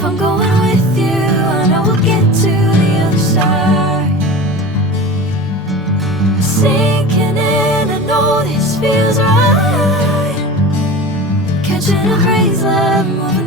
If I'm going with you, I know we'll get to the other side. Sinking in, I know this feels right. Catching a craze, love, moving